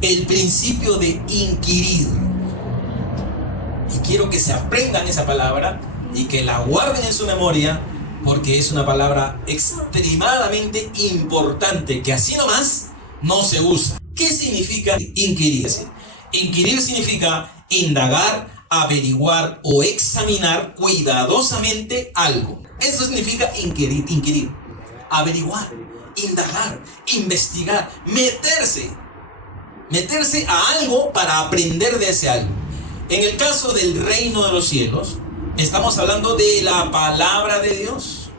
el principio de inquirir. Y quiero que se aprendan esa palabra y que la guarden en su memoria, porque es una palabra extremadamente importante que así nomás no se usa. ¿Qué significa inquirir? Inquirir significa indagar, averiguar o examinar cuidadosamente algo. Eso significa inquirir, averiguar, indagar, investigar, meterse a algo para aprender de ese algo. En el caso del reino de los cielos, estamos hablando de la palabra de Dios.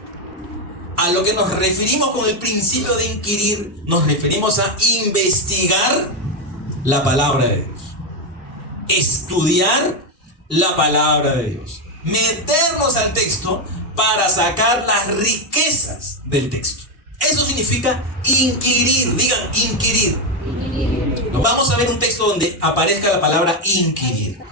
A lo que nos referimos con el principio de inquirir, nos referimos a investigar la palabra de Dios, estudiar la palabra de Dios, meternos al texto para sacar las riquezas del texto. Eso significa inquirir. Digan, inquirir. Vamos a ver un texto donde aparezca la palabra inquirir.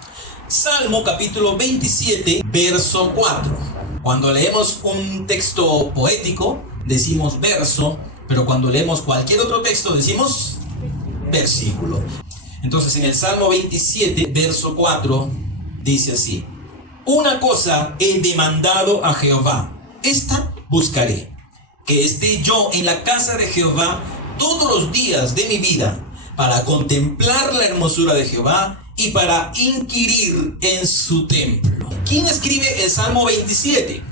Salmo capítulo 27, verso 4. Cuando leemos un texto poético, decimos verso, pero cuando leemos cualquier otro texto, decimos versículo. Entonces, en el Salmo 27, verso 4, dice así: una cosa he demandado a Jehová, esta buscaré, que esté yo en la casa de Jehová todos los días de mi vida, para contemplar la hermosura de Jehová y para inquirir en su templo. ¿Quién escribe el Salmo 27?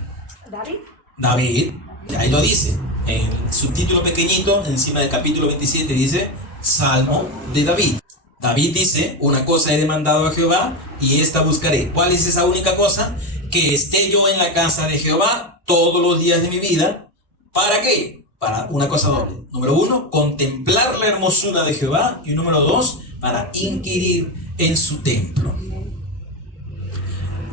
David, ahí lo dice. En el subtítulo pequeñito, encima del capítulo 27, dice Salmo de David. David dice, una cosa he demandado a Jehová y esta buscaré. ¿Cuál es esa única cosa? Que esté yo en la casa de Jehová todos los días de mi vida. ¿Para qué? Para una cosa doble. Número 1, contemplar la hermosura de Jehová. Y número 2, para inquirir en su templo.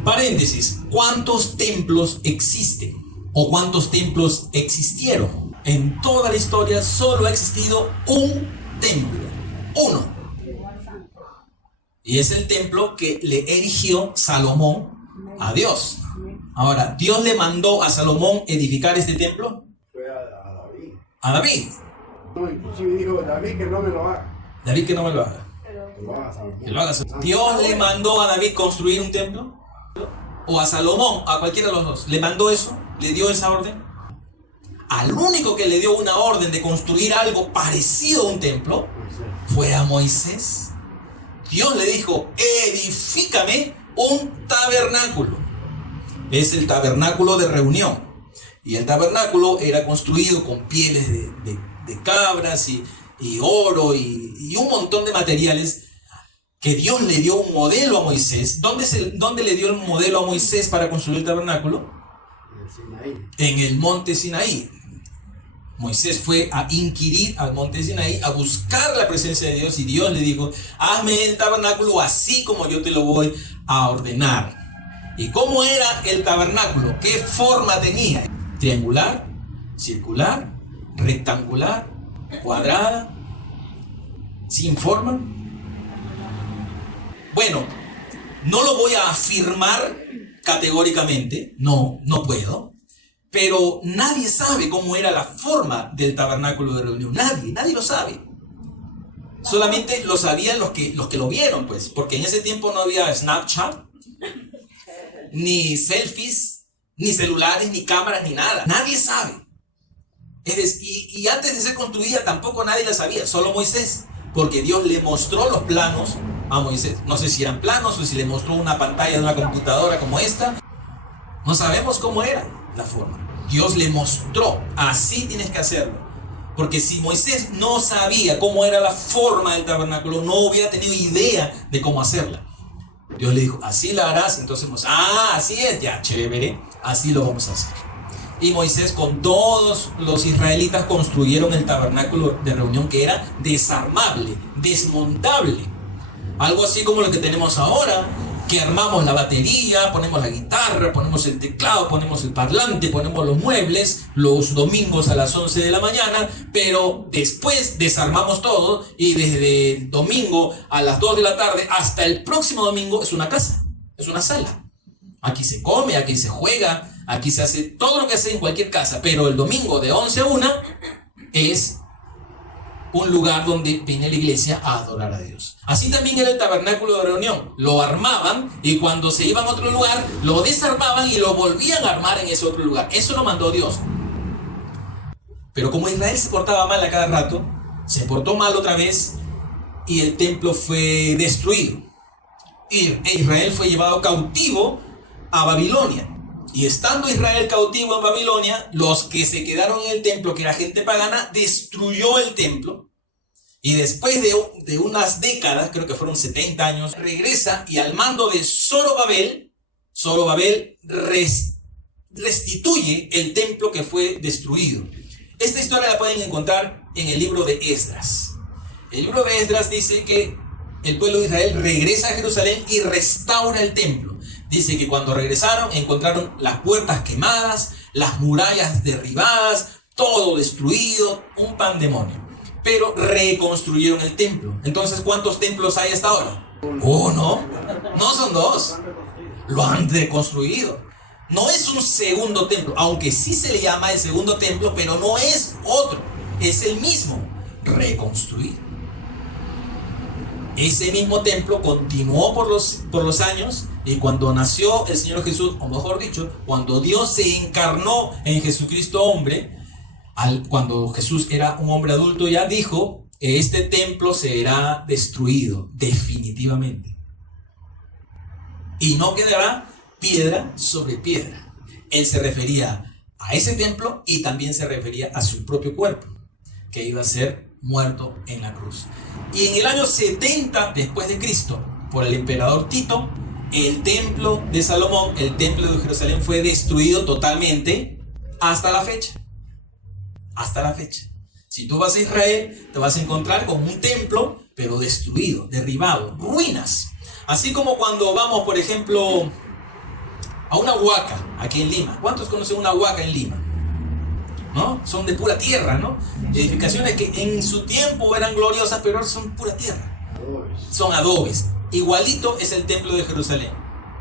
Paréntesis, ¿cuántos templos existen? ¿O cuántos templos existieron? En toda la historia solo ha existido un templo. Uno. Y es el templo que le erigió Salomón a Dios. Ahora, ¿Dios le mandó a Salomón edificar este templo? Fue a David. A David. No, inclusive dijo David que no me lo haga. David que no me lo haga. Que lo haga Salomón. Que lo haga. ¿Dios le mandó a David construir un templo? ¿O a Salomón? A cualquiera de los dos. ¿Le mandó eso? ¿Le dio esa orden? Al único que le dio una orden de construir algo parecido a un templo fue a Moisés. Dios le dijo, edifícame un tabernáculo. Es el tabernáculo de reunión. Y el tabernáculo era construido con pieles de cabras y oro y un montón de materiales que Dios le dio un modelo a Moisés. ¿Dónde le dio el modelo a Moisés para construir el tabernáculo? En el monte Sinaí. Moisés fue a inquirir al monte Sinaí, a buscar la presencia de Dios, y Dios le dijo, hazme el tabernáculo así como yo te lo voy a ordenar. ¿Y cómo era el tabernáculo? ¿Qué forma tenía? Triangular, circular, rectangular, cuadrada, sin forma. Bueno, no lo voy a afirmar categóricamente, no puedo. Pero nadie sabe cómo era la forma del tabernáculo de reunión. Nadie lo sabe. Solamente lo sabían los que lo vieron, pues. Porque en ese tiempo no había Snapchat, ni selfies, ni celulares, ni cámaras, ni nada. Nadie sabe. Y antes de ser construida tampoco nadie la sabía, solo Moisés. Porque Dios le mostró los planos a Moisés. No sé si eran planos o si le mostró una pantalla de una computadora como esta. No sabemos cómo era la forma. Dios le mostró, así tienes que hacerlo. Porque si Moisés no sabía cómo era la forma del tabernáculo, no hubiera tenido idea de cómo hacerla. Dios le dijo, así la harás. Entonces Moisés, así es, ya, chévere, así lo vamos a hacer. Y Moisés con todos los israelitas construyeron el tabernáculo de reunión, que era desarmable, desmontable. Algo así como lo que tenemos ahora, que armamos la batería, ponemos la guitarra, ponemos el teclado, ponemos el parlante, ponemos los muebles los domingos a las 11 de la mañana, pero después desarmamos todo y desde el domingo a las 2 de la tarde hasta el próximo domingo es una casa, es una sala. Aquí se come, aquí se juega, aquí se hace todo lo que hace en cualquier casa, pero el domingo de 11 a 1 es un lugar donde viene la iglesia a adorar a Dios. Así también era el tabernáculo de reunión. Lo armaban y cuando se iban a otro lugar, lo desarmaban y lo volvían a armar en ese otro lugar. Eso lo mandó Dios. Pero como Israel se portaba mal a cada rato, se portó mal otra vez y el templo fue destruido. E Israel fue llevado cautivo a Babilonia. Y estando Israel cautivo en Babilonia, los que se quedaron en el templo, que era gente pagana, destruyó el templo. Y después de unas décadas, creo que fueron 70 años, regresa y al mando de Zorobabel restituye el templo que fue destruido. Esta historia la pueden encontrar en el libro de Esdras. El libro de Esdras dice que el pueblo de Israel regresa a Jerusalén y restaura el templo. Dice que cuando regresaron encontraron las puertas quemadas, las murallas derribadas, todo destruido, un pandemonio. Pero reconstruyeron el templo. Entonces, ¿cuántos templos hay hasta ahora? Uno, no son dos. Lo han reconstruido. No es un segundo templo, aunque sí se le llama el segundo templo, pero no es otro. Es el mismo, reconstruido. Ese mismo templo continuó por los años y cuando nació el Señor Jesús, o mejor dicho, cuando Dios se encarnó en Jesucristo hombre, cuando Jesús era un hombre adulto, ya dijo que este templo será destruido definitivamente. Y no quedará piedra sobre piedra. Él se refería a ese templo y también se refería a su propio cuerpo, que iba a ser muerto en la cruz. Y en el año 70 después de Cristo, por el emperador Tito, el templo de Salomón, el templo de Jerusalén fue destruido totalmente hasta la fecha. Hasta la fecha. Si tú vas a Israel, te vas a encontrar con un templo, pero destruido, derribado, ruinas. Así como cuando vamos, por ejemplo, a una huaca aquí en Lima. ¿Cuántos conocen una huaca en Lima? ¿No? Son de pura tierra, ¿no? Edificaciones que en su tiempo eran gloriosas, pero ahora son pura tierra. Son adobes. Igualito es el templo de Jerusalén.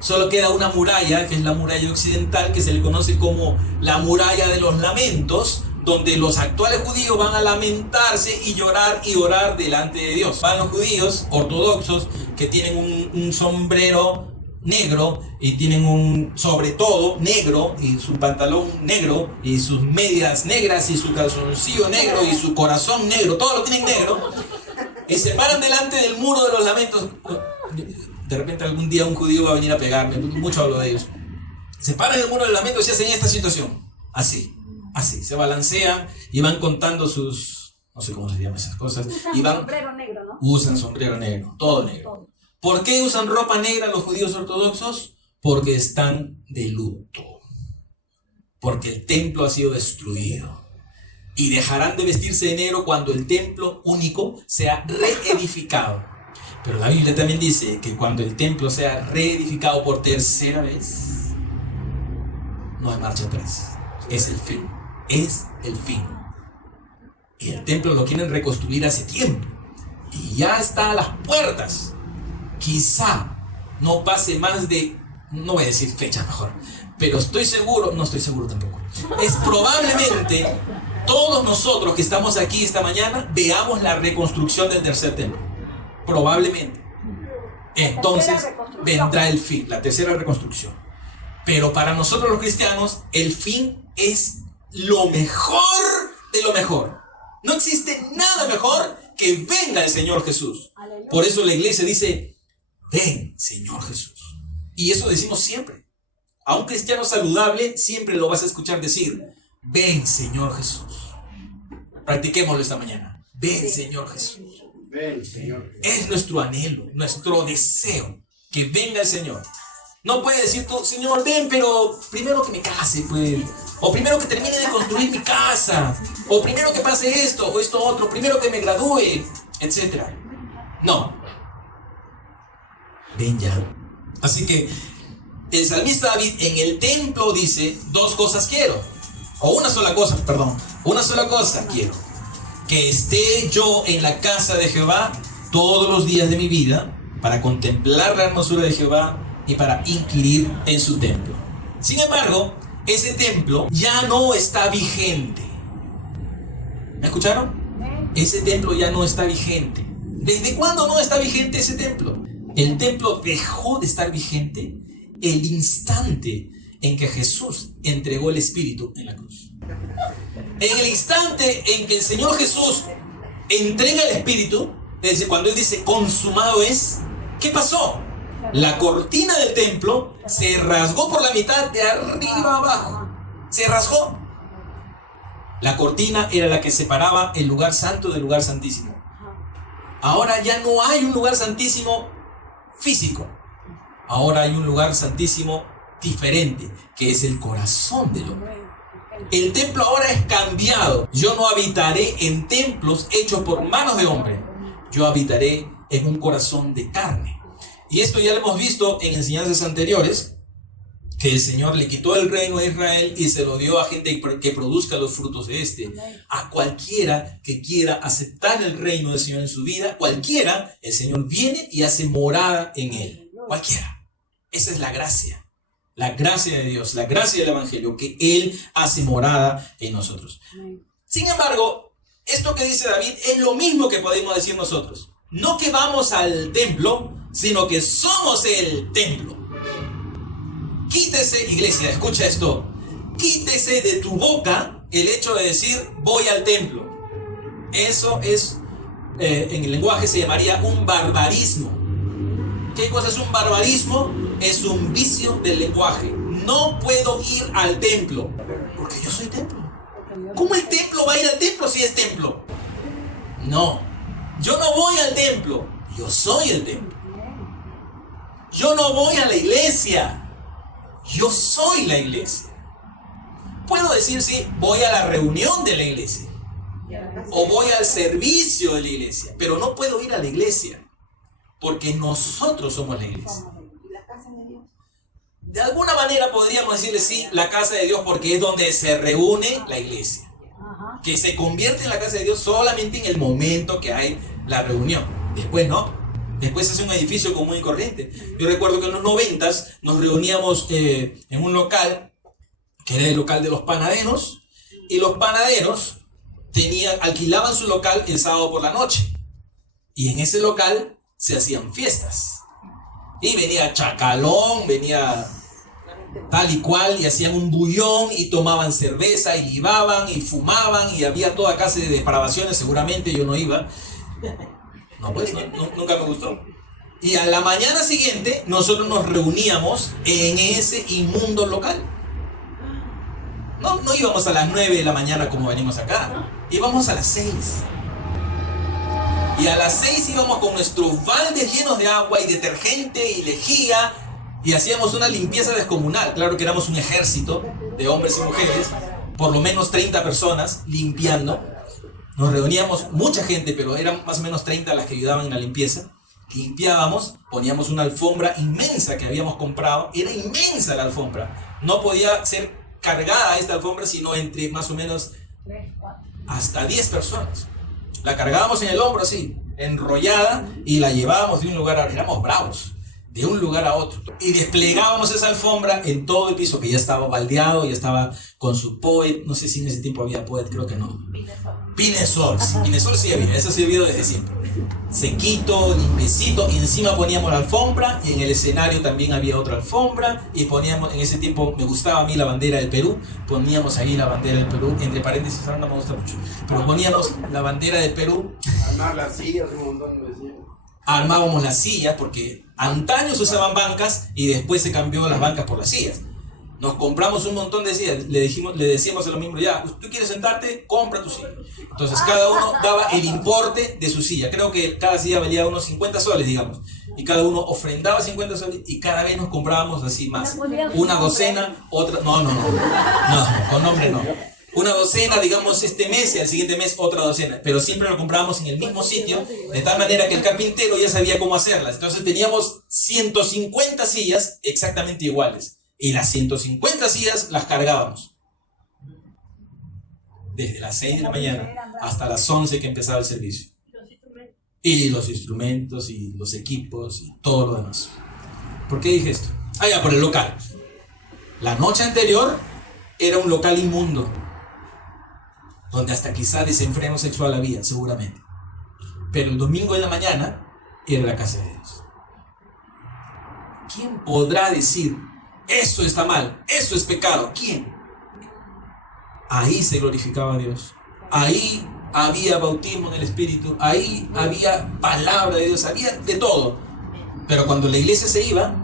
Solo queda una muralla, que es la muralla occidental, que se le conoce como la muralla de los lamentos, donde los actuales judíos van a lamentarse y llorar y orar delante de Dios. Van los judíos ortodoxos que tienen un sombrero negro y tienen un sobre todo negro y su pantalón negro y sus medias negras y su calzoncillo negro y su corazón negro, todo lo tienen negro y se paran delante del muro de los lamentos. De repente algún día un judío va a venir a pegarme, mucho hablo de ellos. Se paran en el muro de los lamentos y hacen esta situación, así, se balancean y van contando sus, no sé cómo se llaman esas cosas, y van, sombrero negro, ¿no? Usan sombrero negro, todo negro. ¿Por qué usan ropa negra los judíos ortodoxos? Porque están de luto. Porque el templo ha sido destruido. Y dejarán de vestirse de negro cuando el templo único sea reedificado. Pero la Biblia también dice que cuando el templo sea reedificado por tercera vez, no hay marcha atrás. Es el fin. Es el fin. Y el templo lo quieren reconstruir hace tiempo. Y ya está a las puertas. Quizá no pase más de, no voy a decir fecha mejor, pero estoy seguro, no estoy seguro tampoco. Es probablemente todos nosotros que estamos aquí esta mañana veamos la reconstrucción del tercer templo. Probablemente. Entonces vendrá el fin, la tercera reconstrucción. Pero para nosotros los cristianos, el fin es lo mejor de lo mejor. No existe nada mejor que venga el Señor Jesús. Por eso la iglesia dice: ven, Señor Jesús. Y eso decimos siempre. A un cristiano saludable siempre lo vas a escuchar decir: ven, Señor Jesús. Practiquémoslo esta mañana. Ven, Señor Jesús. Ven, Señor. Es nuestro anhelo, nuestro deseo, que venga el Señor. No puedes decir tú: Señor, ven, pero primero que me case, pues. O primero que termine de construir mi casa. O primero que pase esto o esto otro. Primero que me gradúe, etc. No. Ven ya. Así que el salmista David en el templo dice: dos cosas quiero. O una sola cosa, perdón. Una sola cosa quiero: que esté yo en la casa de Jehová todos los días de mi vida, para contemplar la hermosura de Jehová y para inquirir en su templo. Sin embargo, ese templo ya no está vigente. ¿Me escucharon? ese templo ya no está vigente. ¿Desde cuándo no está vigente ese templo? El templo dejó de estar vigente el instante en que Jesús entregó el Espíritu en la cruz. En el instante en que el Señor Jesús entrega el Espíritu, es decir, cuando Él dice consumado es, ¿qué pasó? La cortina del templo se rasgó por la mitad de arriba a abajo. Se rasgó. La cortina era la que separaba el lugar santo del lugar santísimo. Ahora ya no hay un lugar santísimo físico. Ahora hay un lugar santísimo diferente, que es el corazón del hombre. El templo ahora es cambiado. Yo no habitaré en templos hechos por manos de hombre. Yo habitaré en un corazón de carne. Y esto ya lo hemos visto en enseñanzas anteriores, que el Señor le quitó el reino a Israel y se lo dio a gente que produzca los frutos de este. A cualquiera que quiera aceptar el reino del Señor en su vida, cualquiera, el Señor viene y hace morada en él. Cualquiera. Esa es la gracia. La gracia de Dios, la gracia del Evangelio, que Él hace morada en nosotros. Sin embargo, esto que dice David es lo mismo que podemos decir nosotros. No que vamos al templo, sino que somos el templo. Quítese, iglesia, escucha esto. Quítese de tu boca el hecho de decir voy al templo. Eso es, en el lenguaje se llamaría un barbarismo. ¿Qué cosa es un barbarismo? Es un vicio del lenguaje. No puedo ir al templo, porque yo soy templo. ¿Cómo el templo va a ir al templo si es templo? No, yo no voy al templo, yo soy el templo. Yo no voy a la iglesia, yo soy la iglesia. Puedo decir sí, voy a la reunión de la iglesia, o voy al servicio de la iglesia, pero no puedo ir a la iglesia, porque nosotros somos la iglesia. De alguna manera podríamos decirle sí, la casa de Dios, porque es donde se reúne la iglesia. Que se convierte en la casa de Dios solamente en el momento que hay la reunión. Después no. Después es un edificio común y corriente. Yo recuerdo que en los 90s nos reuníamos en un local, que era el local de los panaderos, y los panaderos alquilaban su local el sábado por la noche. Y en ese local se hacían fiestas. Y venía chacalón, venía tal y cual, y hacían un bullón, y tomaban cerveza, y libaban, y fumaban, y había toda clase de depravaciones. Seguramente yo no iba. No, pues, nunca me gustó. Y a la mañana siguiente, nosotros nos reuníamos en ese inmundo local. No íbamos a las 9 de la mañana como venimos acá. Íbamos a las 6. Y a las 6 íbamos con nuestros baldes llenos de agua y detergente y lejía, y hacíamos una limpieza descomunal. Claro que éramos un ejército de hombres y mujeres, por lo menos 30 personas limpiando. Nos reuníamos mucha gente, pero eran más o menos 30 las que ayudaban en la limpieza. Limpiábamos, poníamos una alfombra inmensa que habíamos comprado. Era inmensa la alfombra. No podía ser cargada esta alfombra sino entre más o menos hasta 10 personas. La cargábamos en el hombro así, enrollada, y la llevábamos de un lugar a otro. Éramos bravos, de un lugar a otro. Y desplegábamos esa alfombra en todo el piso, que ya estaba baldeado, ya estaba con su Poet. No sé si en ese tiempo había Poet, creo que no. Pinesol, sí, Pinesol sí había, eso sí ha habido desde siempre. Sequito, limpiecito, y encima poníamos la alfombra, y en el escenario también había otra alfombra, y poníamos, en ese tiempo me gustaba a mí la bandera del Perú, poníamos ahí la bandera del Perú, entre paréntesis, ahora no me gusta mucho, pero poníamos la bandera del Perú. Armar las sillas, un montón de sillas. Armábamos las sillas, porque antaño se usaban bancas, y después se cambió las bancas por las sillas. Nos compramos un montón de sillas, le decíamos a los miembros, ya, ¿tú quieres sentarte? Compra tu silla. Entonces cada uno daba el importe de su silla. Creo que cada silla valía unos 50 soles, digamos. Y cada uno ofrendaba 50 soles y cada vez nos comprábamos así más. Una docena, otra... No, con nombre no. Una docena, digamos, este mes, y al siguiente mes otra docena. Pero siempre lo comprábamos en el mismo sitio, de tal manera que el carpintero ya sabía cómo hacerlas. Entonces teníamos 150 sillas exactamente iguales. Y las 150 sillas las cargábamos. Desde las 6 de la mañana hasta las 11 que empezaba el servicio. Y los instrumentos y los equipos y todo lo demás. ¿Por qué dije esto? Por el local. La noche anterior era un local inmundo. donde hasta quizá desenfreno sexual había, seguramente. Pero el domingo en la mañana era la casa de Dios. ¿Quién podrá decir, eso está mal, eso es pecado? ¿Quién? Ahí se glorificaba a Dios. Ahí había bautismo en el Espíritu. Ahí había palabra de Dios. Había de todo. Pero cuando la iglesia se iba,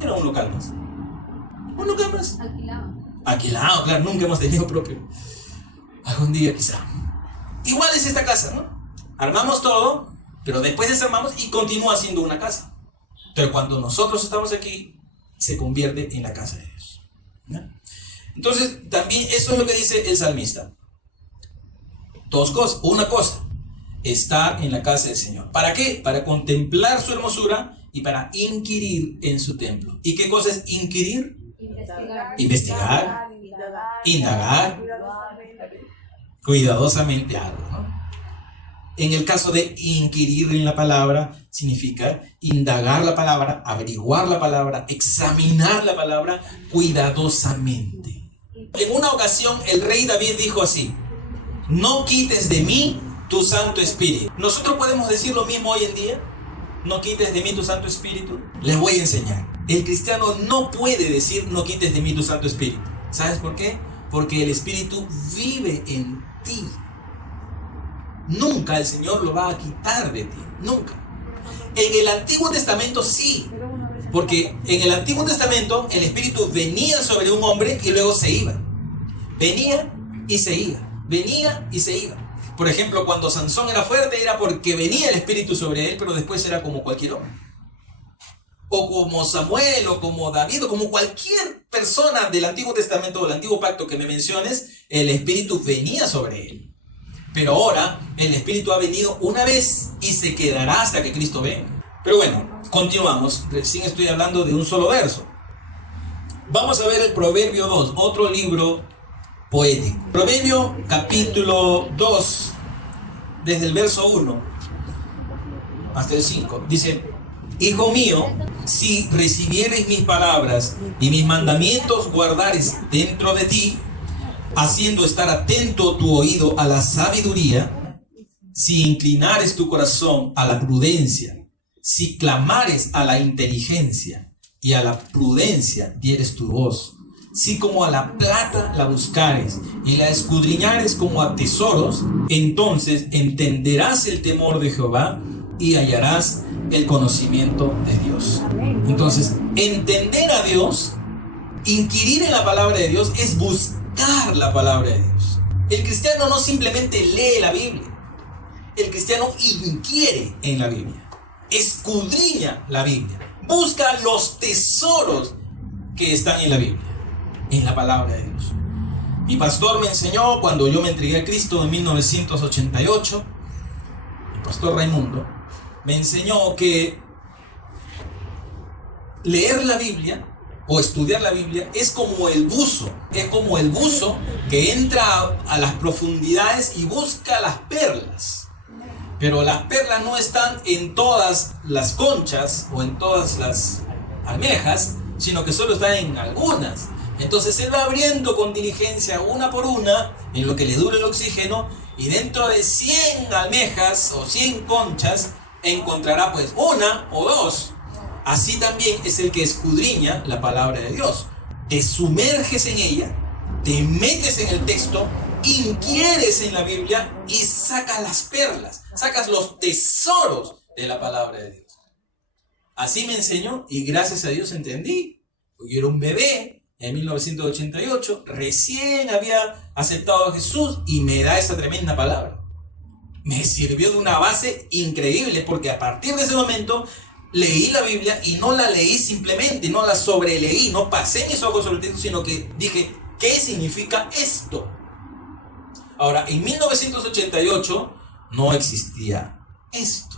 era un local más. Un local más. Alquilado, claro. Nunca hemos tenido propio. Algún día quizá. Igual es esta casa, ¿no? Armamos todo, pero después desarmamos y continúa siendo una casa. Pero cuando nosotros estamos aquí, se convierte en la casa de Dios, ¿no? Entonces, también eso es lo que dice el salmista. Dos cosas. Una cosa, estar en la casa del Señor. ¿Para qué? Para contemplar su hermosura y para inquirir en su templo. ¿Y qué cosa es inquirir? Investigar. Indagar. Cuidadosamente algo, ¿no? En el caso de inquirir en la palabra, significa indagar la palabra, averiguar la palabra, examinar la palabra cuidadosamente. En una ocasión el rey David dijo así: no quites de mí tu Santo Espíritu. ¿Nosotros podemos decir lo mismo hoy en día? No quites de mí tu Santo Espíritu. Les voy a enseñar. El cristiano no puede decir no quites de mí tu Santo Espíritu. ¿Sabes por qué? Porque el Espíritu vive en ti. Nunca el Señor lo va a quitar de ti. Nunca. En el Antiguo Testamento sí. Porque en el Antiguo Testamento el Espíritu venía sobre un hombre y luego se iba. Venía y se iba. Venía y se iba. Por ejemplo, cuando Sansón era fuerte era porque venía el Espíritu sobre él, pero después era como cualquier hombre. O como Samuel, o como David, o como cualquier persona del Antiguo Testamento o del Antiguo Pacto que me menciones, el Espíritu venía sobre él. Pero ahora el Espíritu ha venido una vez y se quedará hasta que Cristo venga. Pero bueno, continuamos. Recién estoy hablando de un solo verso. Vamos a ver el Proverbio 2, otro libro poético. Proverbio capítulo 2, desde el verso 1 hasta el 5. Dice: hijo mío, si recibieres mis palabras y mis mandamientos guardares dentro de ti, haciendo estar atento tu oído a la sabiduría, si inclinares tu corazón a la prudencia, si clamares a la inteligencia y a la prudencia dieres tu voz, si como a la plata la buscares y la escudriñares como a tesoros, entonces entenderás el temor de Jehová y hallarás el conocimiento de Dios. Entonces, entender a Dios, inquirir en la palabra de Dios, es buscar la palabra de Dios. El cristiano no simplemente lee la Biblia. El cristiano inquiere en la Biblia, escudriña la Biblia, busca los tesoros que están en la Biblia, en la palabra de Dios. Mi pastor me enseñó cuando yo me entregué a Cristo en 1988, el pastor Raimundo me enseñó que leer la Biblia o estudiar la Biblia es como el buzo que entra a las profundidades y busca las perlas. Pero las perlas no están en todas las conchas o en todas las almejas, sino que solo están en algunas. Entonces él va abriendo con diligencia una por una en lo que le dura el oxígeno, y dentro de 100 almejas o 100 conchas encontrará pues una o dos. Así también es el que escudriña la palabra de Dios. Te sumerges en ella, te metes en el texto, inquieres en la Biblia y sacas las perlas, sacas los tesoros de la palabra de Dios. Así me enseñó y gracias a Dios entendí. Yo era un bebé en 1988, recién había aceptado a Jesús y me da esa tremenda palabra. Me sirvió de una base increíble, porque a partir de ese momento leí la Biblia y no la leí simplemente, no la sobreleí, no pasé mis ojos sobre el texto, sino que dije, ¿qué significa esto? Ahora, en 1988 no existía esto.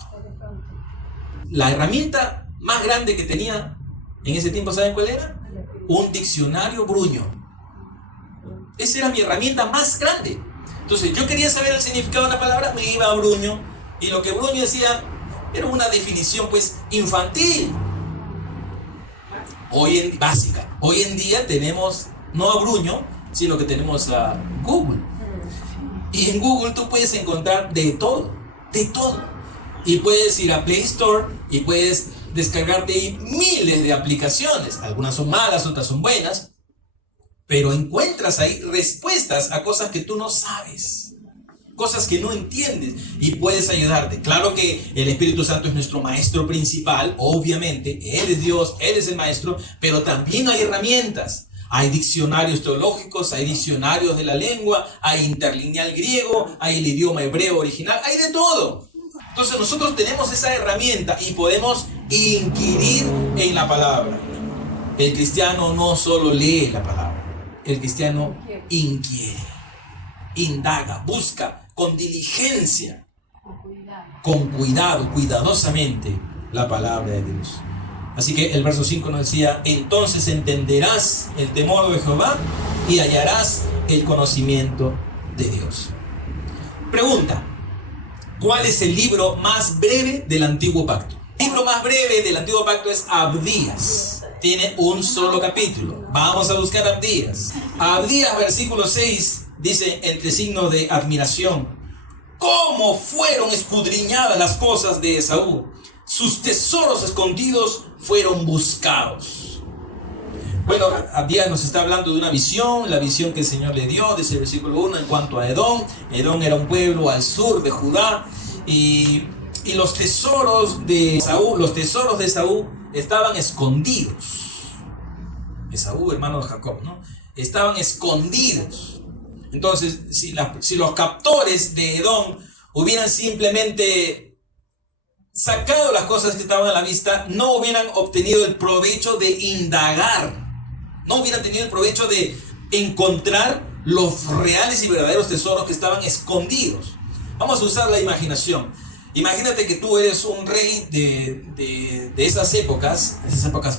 La herramienta más grande que tenía en ese tiempo, ¿saben cuál era? Un diccionario Bruño. Esa era mi herramienta más grande. Entonces, yo quería saber el significado de una palabra, me iba a Bruño, y lo que Bruño decía era una definición pues infantil, básica. Hoy en día tenemos no a Bruño, sino que tenemos a Google. Y en Google tú puedes encontrar de todo, de todo. Y puedes ir a Play Store y puedes descargarte ahí miles de aplicaciones. Algunas son malas, otras son buenas. Pero encuentras ahí respuestas a cosas que tú no sabes. Cosas que no entiendes. Y puedes ayudarte. Claro que el Espíritu Santo es nuestro maestro principal. Obviamente, Él es Dios, Él es el maestro. Pero también hay herramientas. Hay diccionarios teológicos, hay diccionarios de la lengua, hay interlineal griego, hay el idioma hebreo original, hay de todo. Entonces nosotros tenemos esa herramienta y podemos inquirir en la palabra. El cristiano no solo lee la palabra, el cristiano inquiere, indaga, busca con diligencia, con cuidado, cuidadosamente la palabra de Dios. Así que el verso 5 nos decía: entonces entenderás el temor de Jehová y hallarás el conocimiento de Dios. Pregunta: ¿cuál es el libro más breve del Antiguo Pacto? El libro más breve del Antiguo Pacto es Abdías. Tiene un solo capítulo. Vamos a buscar Abdías. Abdías, versículo 6, dice entre signos de admiración: ¿cómo fueron escudriñadas las cosas de Esaú? Sus tesoros escondidos fueron buscados. Bueno, Abdías nos está hablando de una visión, la visión que el Señor le dio, dice el versículo 1, en cuanto a Edom. Edom era un pueblo al sur de Judá, y los tesoros de Esaú, estaban escondidos. Esaú, hermano de Jacob, ¿no? Estaban escondidos. Entonces, si los captores de Edom hubieran simplemente sacado las cosas que estaban a la vista, no hubieran obtenido el provecho de indagar, no hubieran tenido el provecho de encontrar los reales y verdaderos tesoros que estaban escondidos. Vamos a usar la imaginación. Imagínate que tú eres un rey de esas épocas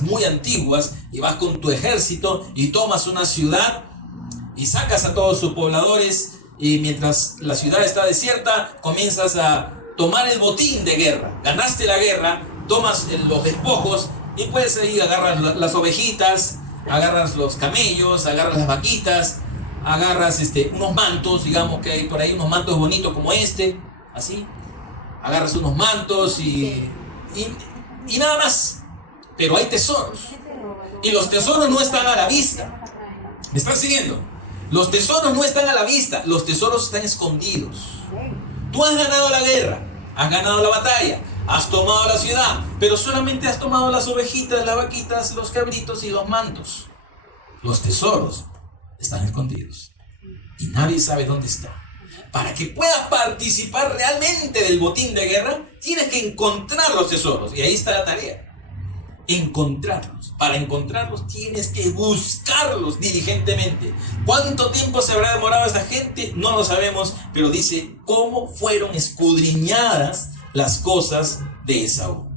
muy antiguas, y vas con tu ejército y tomas una ciudad y sacas a todos sus pobladores, y mientras la ciudad está desierta comienzas a tomar el botín de guerra. Ganaste la guerra, tomas los despojos y puedes ahí agarrar las ovejitas, agarras los camellos, agarras las vaquitas, agarras unos mantos, digamos que hay por ahí unos mantos bonitos como así, agarras unos mantos y nada más. Pero hay tesoros, y los tesoros no están a la vista. ¿Me están siguiendo? Los tesoros no están a la vista, los tesoros están escondidos. Tú has ganado la guerra, has ganado la batalla, has tomado la ciudad, pero solamente has tomado las ovejitas, las vaquitas, los cabritos y los mantos. Los tesoros están escondidos y nadie sabe dónde está. Para que puedas participar realmente del botín de guerra, tienes que encontrar los tesoros, y ahí está la tarea. Encontrarlos. Para encontrarlos tienes que buscarlos diligentemente. ¿Cuánto tiempo se habrá demorado esa gente? No lo sabemos, pero dice cómo fueron escudriñadas las cosas de Esaú.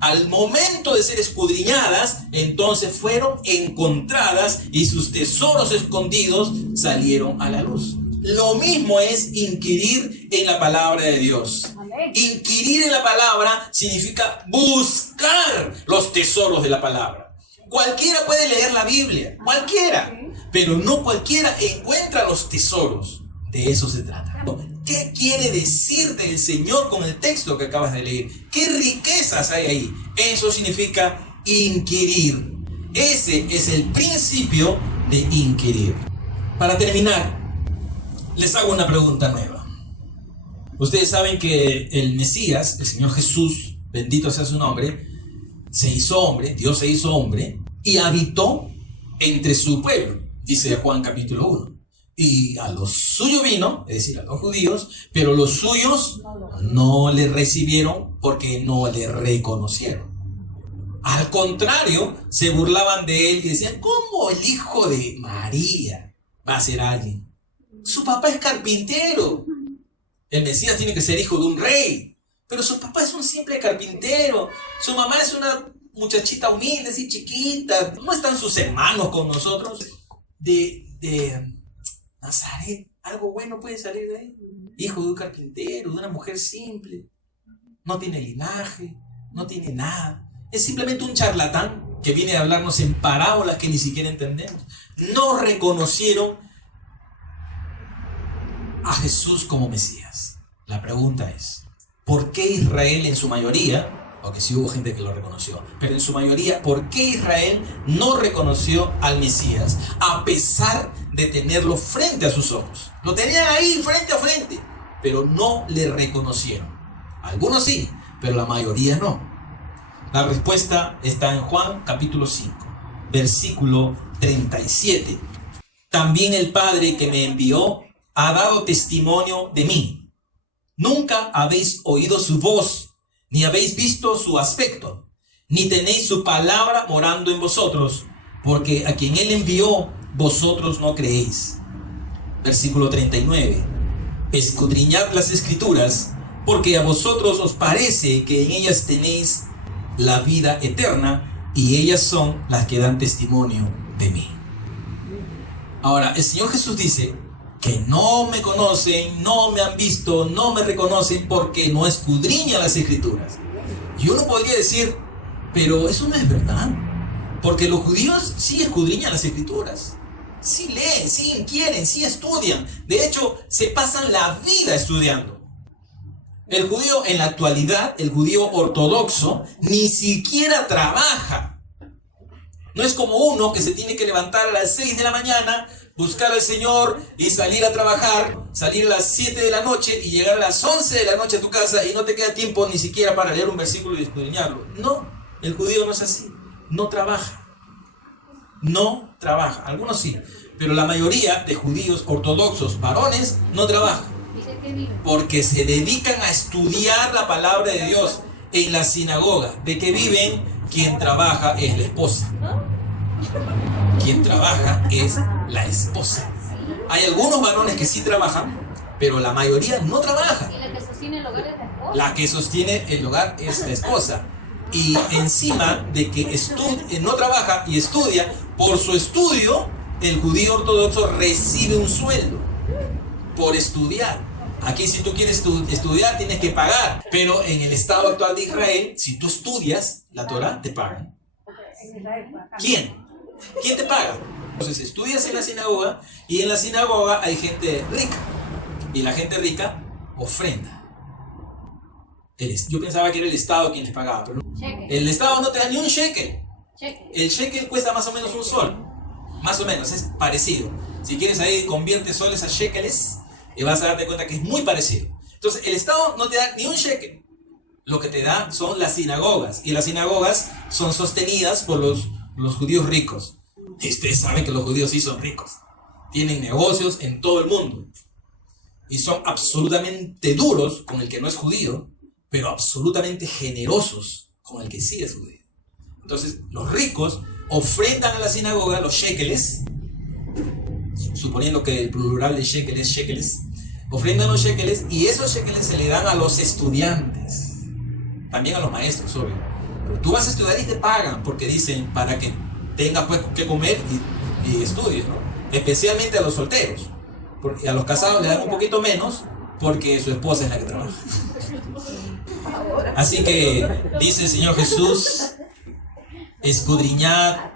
Al momento de ser escudriñadas, entonces fueron encontradas y sus tesoros escondidos salieron a la luz. Lo mismo es inquirir en la palabra de Dios. Inquirir en la palabra significa buscar los tesoros de la palabra. Cualquiera puede leer la Biblia, cualquiera, pero no cualquiera encuentra los tesoros. De eso se trata. ¿Qué quiere decirte el Señor con el texto que acabas de leer? ¿Qué riquezas hay ahí? Eso significa inquirir. Ese es el principio de inquirir. Para terminar, les hago una pregunta nueva. Ustedes saben que el Mesías, el Señor Jesús, bendito sea su nombre, se hizo hombre, Dios se hizo hombre y habitó entre su pueblo, dice Juan capítulo 1. Y a los suyos vino, es decir, a los judíos, pero los suyos no le recibieron porque no le reconocieron. Al contrario, se burlaban de él y decían: ¿cómo el hijo de María va a ser alguien? Su papá es carpintero. El Mesías tiene que ser hijo de un rey, pero su papá es un simple carpintero. Su mamá es una muchachita humilde, así chiquita. ¿No están sus hermanos con nosotros? De Nazaret, algo bueno puede salir de ahí. Hijo de un carpintero, de una mujer simple. No tiene linaje, no tiene nada. Es simplemente un charlatán que viene a hablarnos en parábolas que ni siquiera entendemos. No reconocieron a Jesús como Mesías. La pregunta es, ¿por qué Israel en su mayoría, porque sí hubo gente que lo reconoció, pero en su mayoría, ¿por qué Israel no reconoció al Mesías a pesar de tenerlo frente a sus ojos? Lo tenían ahí frente a frente, pero no le reconocieron. Algunos sí, pero la mayoría no. La respuesta está en Juan capítulo 5, versículo 37. También el Padre que me envió ha dado testimonio de mí. Nunca habéis oído su voz, ni habéis visto su aspecto, ni tenéis su palabra morando en vosotros, porque a quien él envió, vosotros no creéis. Versículo 39. Escudriñad las Escrituras, porque a vosotros os parece que en ellas tenéis la vida eterna, y ellas son las que dan testimonio de mí. Ahora, el Señor Jesús dice que no me conocen, no me han visto, no me reconocen porque no escudriñan las Escrituras. Y uno podría decir, pero eso no es verdad, porque los judíos sí escudriñan las Escrituras, sí leen, sí inquieren, sí estudian. De hecho, se pasan la vida estudiando. El judío en la actualidad, el judío ortodoxo, ni siquiera trabaja. No es como uno que se tiene que levantar a las 6 de la mañana, buscar al Señor y salir a trabajar, salir a las 7 de la noche y llegar a las 11 de la noche a tu casa y no te queda tiempo ni siquiera para leer un versículo y escudriñarlo. No, el judío no es así, no trabaja. No trabaja, algunos sí, pero la mayoría de judíos ortodoxos, varones, no trabajan. Porque se dedican a estudiar la palabra de Dios en la sinagoga. ¿De qué viven? Quien trabaja es la esposa. Quien trabaja es la esposa. Hay algunos varones que sí trabajan, pero la mayoría no trabaja. Y la que sostiene el hogar es la esposa. La que sostiene el hogar es la esposa. Y encima de que no trabaja y estudia, por su estudio, el judío ortodoxo recibe un sueldo por estudiar. Aquí si tú quieres estudiar tienes que pagar, pero en el estado actual de Israel, si tú estudias la Torah, te pagan. ¿Quién? ¿Quién te paga? Entonces estudias en la sinagoga y en la sinagoga hay gente rica y la gente rica ofrenda. Yo pensaba que era el Estado quien les pagaba, pero no. El Estado no te da ni un shekel. El shekel cuesta más o menos un sol. Más o menos, es parecido. Si quieres ahí convierte soles a shekeles y vas a darte cuenta que es muy parecido. Entonces el Estado no te da ni un shekel. Lo que te da son las sinagogas. Y las sinagogas son sostenidas por los judíos ricos. Y ustedes saben que los judíos sí son ricos. Tienen negocios en todo el mundo. Y son absolutamente duros con el que no es judío, pero absolutamente generosos con el que sí es judío. Entonces los ricos ofrendan a la sinagoga los shekeles, suponiendo que el plural de shekel es shekeles, ofrendan los shekeles y esos shekeles se le dan a los estudiantes, también a los maestros, obvio. Pero tú vas a estudiar y te pagan porque dicen para que tengas pues que comer y estudies, ¿no? Especialmente a los solteros, porque a los casados le dan un poquito menos porque su esposa es la que trabaja. Así que dice el Señor Jesús: escudriñad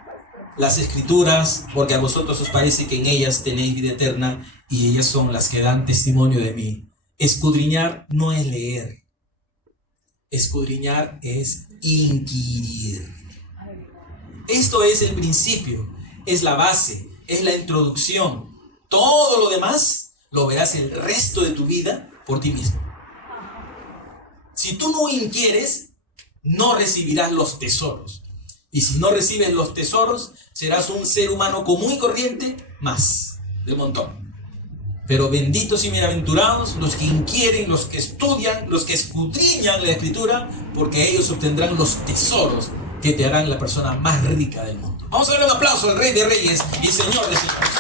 las Escrituras, porque a vosotros os parece que en ellas tenéis vida eterna, y ellas son las que dan testimonio de mí. Escudriñar no es leer. Escudriñar es inquirir. Esto es el principio, es la base, es la introducción. Todo lo demás lo verás el resto de tu vida por ti mismo. Si tú no inquieres, no recibirás los tesoros. Y si no recibes los tesoros, serás un ser humano común y corriente más del montón. Pero benditos y bienaventurados los que inquieren, los que estudian, los que escudriñan la Escritura, porque ellos obtendrán los tesoros que te harán la persona más rica del mundo. Vamos a darle un aplauso al Rey de Reyes y Señor de Señores.